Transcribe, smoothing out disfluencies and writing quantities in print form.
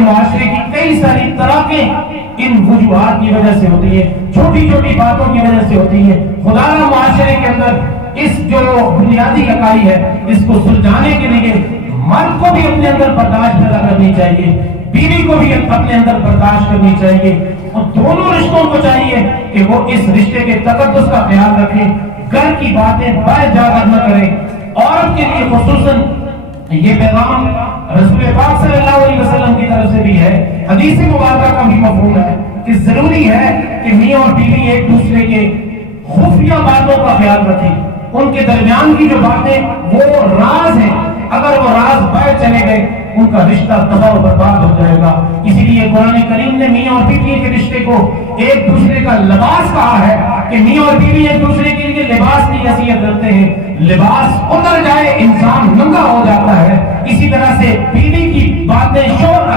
معاشرے کی کئی ساری طلاقیں ان وجوہات کی وجہ سے ہوتی ہیں، چھوٹی چھوٹی باتوں کی وجہ سے ہوتی ہیں۔ خدا را معاشرے کے اندر اس جو بنیادی اکائی ہے اس کو سلجھانے کے لیے مرد کو بھی اپنے اندر برداشت پیدا کرنی چاہیے، بیوی کو بھی اپنے اندر برداشت کرنی چاہیے، اور دونوں رشتوں کو چاہیے کہ وہ اس رشتے کے تقدس کا خیال رکھیں، گھر کی باتیں باہر جا کر نہ کریں۔ عورت کے لیے خصوصاً یہ پیغام رسول پاک صلی اللہ علیہ وسلم کی طرف سے بھی ہے، حدیث مبارکہ کا بھی مفہوم ہے کہ ضروری ہے کہ میاں اور بیوی ایک دوسرے کے خفیہ باتوں کا خیال رکھیں، ان کے درمیان کی جو باتیں وہ راز ہیں، اگر وہ راز باہر چلے گئے ان کا رشتہ تباہ و برباد ہو جائے گا۔ اسی لیے قرآن کریم نے میاں اور بیوی کے رشتے کو ایک دوسرے کا لباس کہا ہے کہ میاں اور بیوی ایک دوسرے کے لیے لباس کی حیثیت رکھتے ہیں، لباس اتر جائے انسان ننگا ہو جاتا ہے، اسی طرح سے بیوی کی باتیں شور